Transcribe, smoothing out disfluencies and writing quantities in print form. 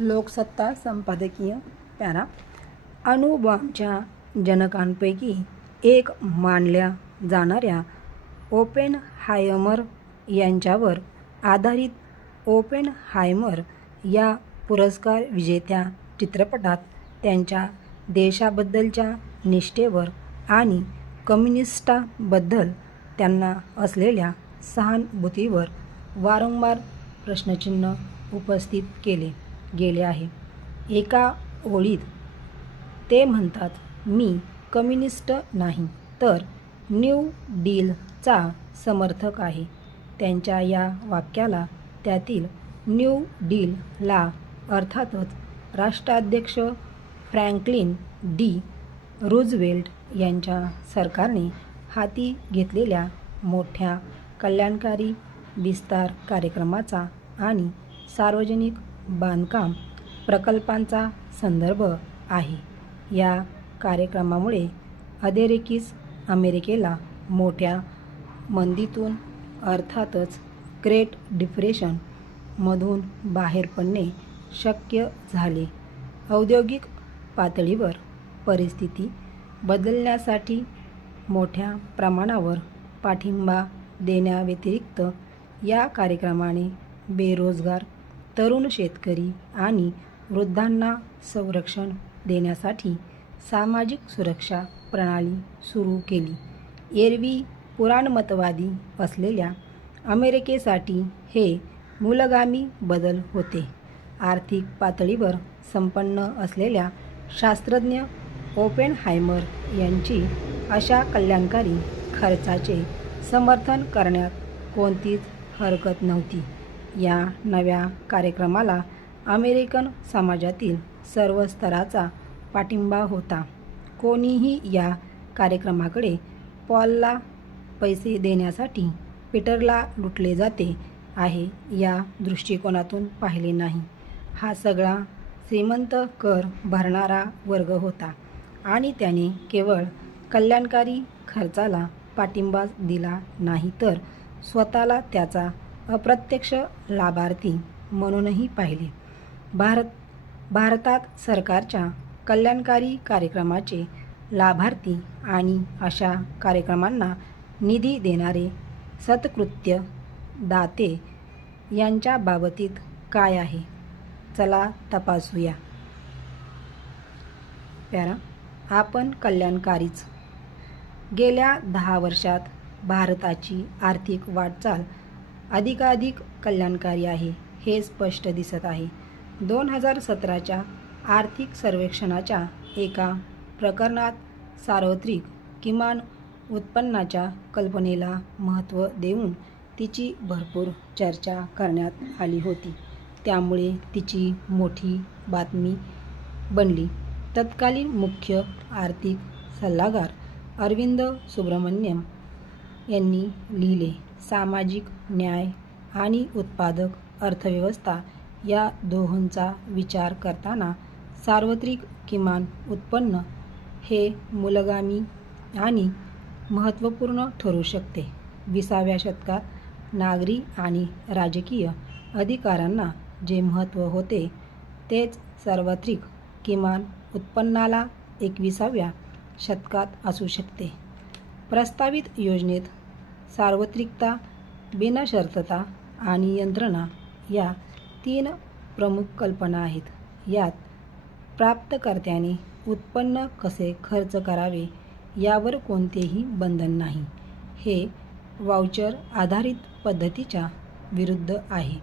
लोकसत्ता संपादकीय पॅरा. अणुबॉम्बच्या जनकांपैकी एक मानल्या जाणाऱ्या ओपेनहायमर यांच्यावर आधारित ओपेनहायमर या पुरस्कार विजेत्या चित्रपटात त्यांच्या देशाबद्दलच्या निष्ठेवर आणि कम्युनिस्टांबद्दल त्यांना असलेल्या सहानुभूतीवर वारंवार प्रश्नचिन्ह उपस्थित केले गेले आहे. एका ओळीत ते म्हणतात, मी कम्युनिस्ट नाही तर न्यू डीलचा समर्थक आहे. त्यांच्या या वाक्याला त्यातील न्यू डीलला अर्थातच राष्ट्राध्यक्ष फ्रँकलिन डी. रूझवेल्ट यांच्या सरकारने हाती घेतलेल्या मोठ्या कल्याणकारी विस्तार कार्यक्रमाचा आणि सार्वजनिक बांधकाम प्रकल्पांचा संदर्भ आहे. या कार्यक्रमामुळे अधोरेखित अमेरिकेला मोठ्या मंदीतून अर्थातच ग्रेट डिप्रेशन मधून बाहेर पडणे शक्य झाले. औद्योगिक पातळीवर परिस्थिती बदलण्यासाठी मोठ्या प्रमाणावर पाठिंबा देण्याव्यतिरिक्त या कार्यक्रमाने बेरोजगार तरुण शेतकरी आणि वृद्धांना संरक्षण देण्यासाठी सामाजिक सुरक्षा प्रणाली सुरू केली. एरवी पुराणमतवादी असलेल्या अमेरिकेसाठी हे मूलगामी बदल होते. आर्थिक पातळीवर संपन्न असलेल्या शास्त्रज्ञ ओपेनहायमर यांची अशा कल्याणकारी खर्चाचे समर्थन करण्यात कोणतीच हरकत नव्हती. या नव्या कार्यक्रमाला अमेरिकन समाजातील सर्व स्तराचा पाठिंबा होता. कोणीही या कार्यक्रमाकडे पॉलला पैसे देण्यासाठी पीटरला लुटले जाते आहे या दृष्टिकोनातून पाहिले नाही. हा सगळा श्रीमंत कर भरणारा वर्ग होता आणि त्याने केवळ कल्याणकारी खर्चाला पाठिंबा दिला नाही तर स्वतःला त्याचा अप्रत्यक्ष लाभार्थी म्हणूनही पाहिले. भारतात सरकारच्या कल्याणकारी कार्यक्रमाचे लाभार्थी आणि अशा कार्यक्रमांना निधी देणारे सत्कृत्य दाते यांच्या बाबतीत काय आहे? चला तपासूया. पॅरा. आपण कल्याणकारीच. गेल्या 10 वर्षात भारताची आर्थिक वाटचाल अधिकाधिक कल्याणकारी आहे हे स्पष्ट दिसत आहे. 2017च्या आर्थिक सर्वेक्षणाच्या एका प्रकरणात सार्वत्रिक किमान उत्पन्नाच्या कल्पनेला महत्त्व देऊन तिची भरपूर चर्चा करण्यात आली होती. त्यामुळे तिची मोठी बातमी बनली. तत्कालीन मुख्य आर्थिक सल्लागार अरविंद सुब्रमण्यम यांनी लिहिले, सामाजिक न्याय आणि उत्पादक अर्थव्यवस्था या दोहोंचा विचार करताना सार्वत्रिक किमान उत्पन्न हे मूलगामी आणि महत्त्वपूर्ण ठरू शकते. 20व्या शतकात नागरी आणि राजकीय अधिकारांना जे महत्त्व होते तेच सार्वत्रिक किमान उत्पन्नाला 21व्या शतकात असू शकते. प्रस्तावित योजनेत सार्वत्रिकता, बिनशर्तता आणि यंत्रणा या 3 प्रमुख कल्पना आहेत. यात प्राप्तकर्त्याने उत्पन्न कसे खर्च करावे यावर कोणतेही बंधन नाही. हे व्हाउचर आधारित पद्धतीच्या विरुद्ध आहे.